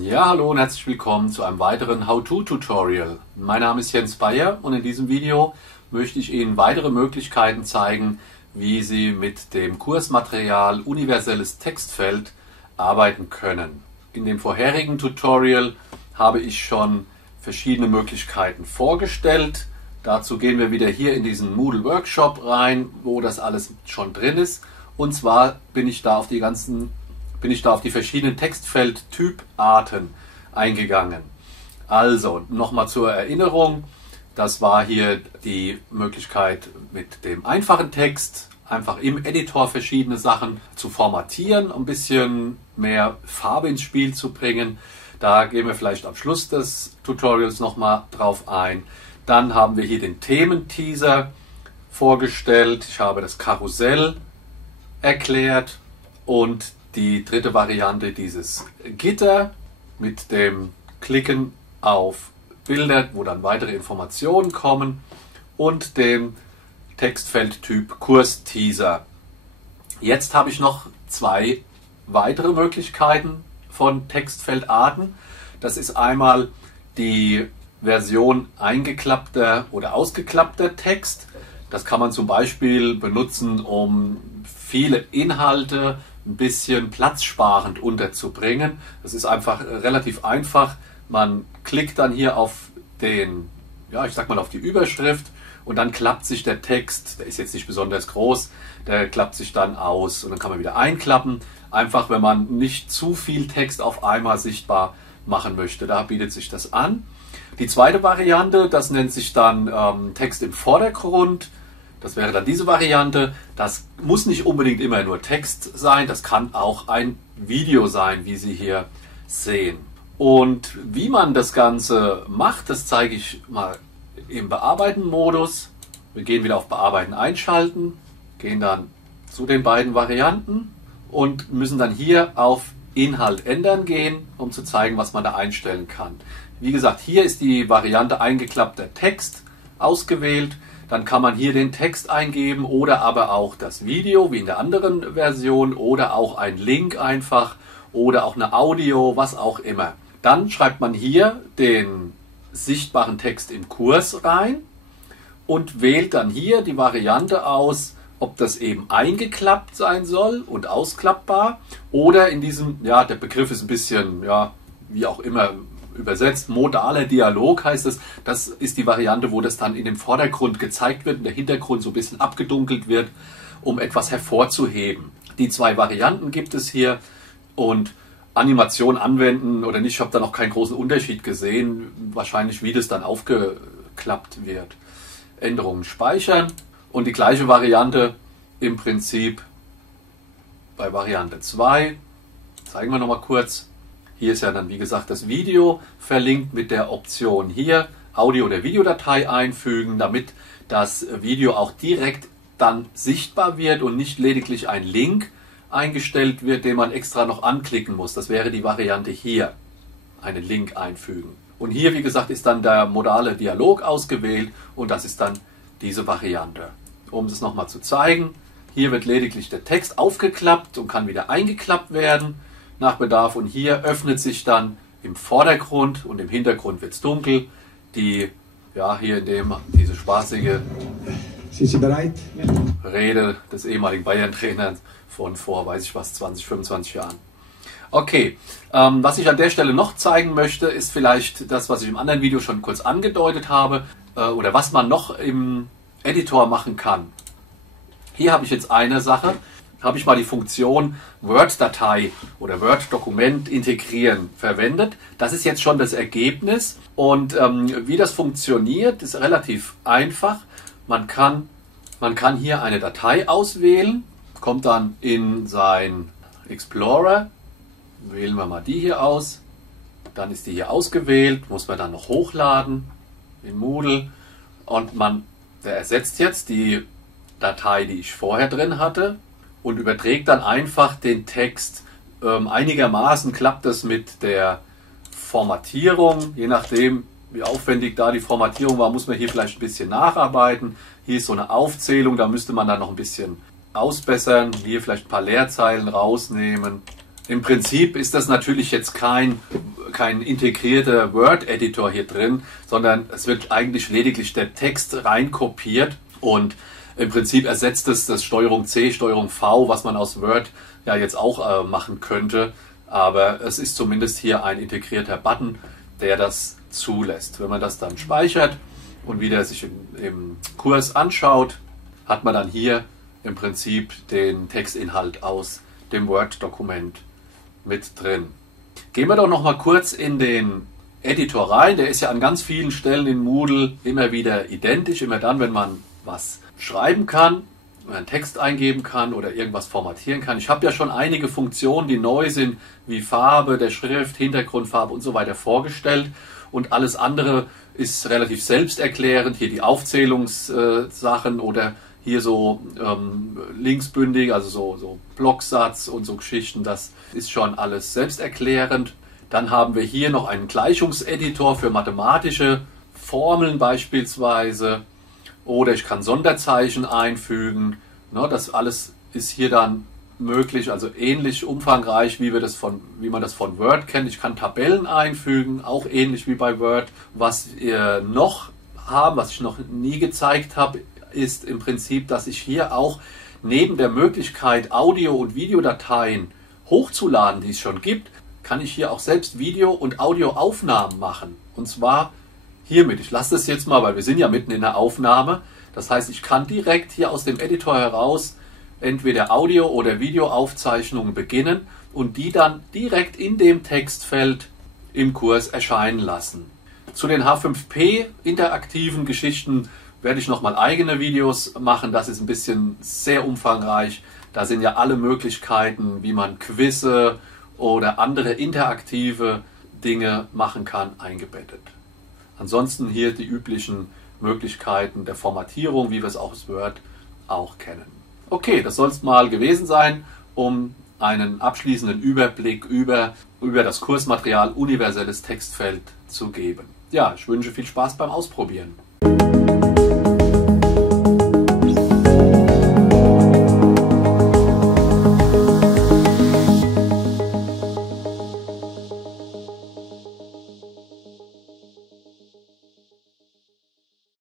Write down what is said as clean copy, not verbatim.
Ja, hallo und herzlich willkommen zu einem weiteren How-To-Tutorial. Mein Name ist Jens Bayer und in diesem Video möchte ich Ihnen weitere Möglichkeiten zeigen, wie Sie mit dem Kursmaterial Universelles Textfeld arbeiten können. In dem vorherigen Tutorial habe ich schon verschiedene Möglichkeiten vorgestellt. Dazu gehen wir wieder hier in diesen Moodle Workshop rein, wo das alles schon drin ist. Und zwar bin ich da auf die verschiedenen Textfeldtyparten eingegangen. Also nochmal zur Erinnerung, das war hier die Möglichkeit mit dem einfachen Text, einfach im Editor verschiedene Sachen zu formatieren, ein bisschen mehr Farbe ins Spiel zu bringen. Da gehen wir vielleicht am Schluss des Tutorials nochmal drauf ein. Dann haben wir hier den Thementeaser vorgestellt. Ich habe das Karussell erklärt und die dritte Variante, dieses Gitter mit dem Klicken auf Bilder, wo dann weitere Informationen kommen, und dem Textfeldtyp Kursteaser. Jetzt habe ich noch zwei weitere Möglichkeiten von Textfeldarten. Das ist einmal die Version eingeklappter oder ausgeklappter Text. Das kann man zum Beispiel benutzen, um viele Inhalte ein bisschen platzsparend unterzubringen. Das ist einfach relativ einfach. Man klickt dann hier auf den, ich sag mal auf die Überschrift, und dann klappt sich der Text, der ist jetzt nicht besonders groß, der klappt sich dann aus und dann kann man wieder einklappen. Einfach, wenn man nicht zu viel Text auf einmal sichtbar machen möchte, da bietet sich das an. Die zweite Variante, das nennt sich dann Text im Vordergrund. Das wäre dann diese Variante. Das muss nicht unbedingt immer nur Text sein, das kann auch ein Video sein, wie Sie hier sehen. Und wie man das Ganze macht, das zeige ich mal im Bearbeiten-Modus. Wir gehen wieder auf Bearbeiten einschalten, gehen dann zu den beiden Varianten und müssen dann hier auf Inhalt ändern gehen, um zu zeigen, was man da einstellen kann. Wie gesagt, hier ist die Variante eingeklappter Text ausgewählt. Dann kann man hier den Text eingeben oder aber auch das Video, wie in der anderen Version, oder auch ein Link einfach oder auch eine Audio, was auch immer. Dann schreibt man hier den sichtbaren Text im Kurs rein und wählt dann hier die Variante aus, ob das eben eingeklappt sein soll und ausklappbar oder in diesem, der Begriff ist ein bisschen, wie auch immer übersetzt, modaler Dialog heißt es. Das ist die Variante, wo das dann in dem Vordergrund gezeigt wird und der Hintergrund so ein bisschen abgedunkelt wird, um etwas hervorzuheben. Die zwei Varianten gibt es hier und Animation anwenden oder nicht, ich habe da noch keinen großen Unterschied gesehen, wahrscheinlich wie das dann aufgeklappt wird. Änderungen speichern und die gleiche Variante im Prinzip bei Variante 2. Zeigen wir nochmal kurz. Hier ist ja dann, wie gesagt, das Video verlinkt mit der Option hier, Audio- oder Videodatei einfügen, damit das Video auch direkt dann sichtbar wird und nicht lediglich ein Link eingestellt wird, den man extra noch anklicken muss. Das wäre die Variante hier, einen Link einfügen. Und hier, wie gesagt, ist dann der modale Dialog ausgewählt und das ist dann diese Variante. Um es nochmal zu zeigen, hier wird lediglich der Text aufgeklappt und kann wieder eingeklappt werden nach Bedarf, und hier öffnet sich dann im Vordergrund und im Hintergrund wird es dunkel, hier diese spaßige Sind Sie bereit? Rede des ehemaligen Bayern-Trainers von vor, 20, 25 Jahren. Okay, was ich an der Stelle noch zeigen möchte, ist vielleicht das, was ich im anderen Video schon kurz angedeutet habe, oder was man noch im Editor machen kann. Hier habe ich jetzt eine Sache, habe ich mal die Funktion Word-Datei oder Word-Dokument integrieren verwendet. Das ist jetzt schon das Ergebnis und wie das funktioniert, ist relativ einfach. Man kann hier eine Datei auswählen, kommt dann in sein Explorer, wählen wir mal die hier aus, dann ist die hier ausgewählt, muss man dann noch hochladen in Moodle und der ersetzt jetzt die Datei, die ich vorher drin hatte, und überträgt dann einfach den Text. Einigermaßen klappt das mit der Formatierung, je nachdem wie aufwendig da die Formatierung war, muss man hier vielleicht ein bisschen nacharbeiten. Hier ist so eine Aufzählung, da müsste man dann noch ein bisschen ausbessern. Hier vielleicht ein paar Leerzeilen rausnehmen. Im Prinzip ist das natürlich jetzt kein integrierter Word-Editor hier drin, sondern es wird eigentlich lediglich der Text reinkopiert und im Prinzip ersetzt es das Steuerung C, Steuerung V, was man aus Word ja jetzt auch machen könnte. Aber es ist zumindest hier ein integrierter Button, der das zulässt. Wenn man das dann speichert und wieder sich im Kurs anschaut, hat man dann hier im Prinzip den Textinhalt aus dem Word-Dokument mit drin. Gehen wir doch noch mal kurz in den Editor rein. Der ist ja an ganz vielen Stellen in Moodle immer wieder identisch. Immer dann, wenn man was schreiben kann, einen Text eingeben kann oder irgendwas formatieren kann. Ich habe ja schon einige Funktionen, die neu sind, wie Farbe der Schrift, Hintergrundfarbe und so weiter vorgestellt. Und alles andere ist relativ selbsterklärend. Hier die Aufzählungssachen oder hier so linksbündig, also so Blocksatz und so Geschichten. Das ist schon alles selbsterklärend. Dann haben wir hier noch einen Gleichungseditor für mathematische Formeln beispielsweise. Oder ich kann Sonderzeichen einfügen. Das alles ist hier dann möglich, also ähnlich umfangreich, wie man das von Word kennt. Ich kann Tabellen einfügen, auch ähnlich wie bei Word. Was wir noch haben, was ich noch nie gezeigt habe, ist im Prinzip, dass ich hier auch neben der Möglichkeit, Audio- und Videodateien hochzuladen, die es schon gibt, kann ich hier auch selbst Video- und Audioaufnahmen machen. Und zwar hiermit. Ich lasse das jetzt mal, weil wir sind ja mitten in der Aufnahme. Das heißt, ich kann direkt hier aus dem Editor heraus entweder Audio- oder Videoaufzeichnungen beginnen und die dann direkt in dem Textfeld im Kurs erscheinen lassen. Zu den H5P interaktiven Geschichten werde ich nochmal eigene Videos machen. Das ist ein bisschen sehr umfangreich. Da sind ja alle Möglichkeiten, wie man Quizze oder andere interaktive Dinge machen kann, eingebettet. Ansonsten hier die üblichen Möglichkeiten der Formatierung, wie wir es auch aus Word auch kennen. Okay, das soll es mal gewesen sein, um einen abschließenden Überblick über das Kursmaterial Universelles Textfeld zu geben. Ja, ich wünsche viel Spaß beim Ausprobieren.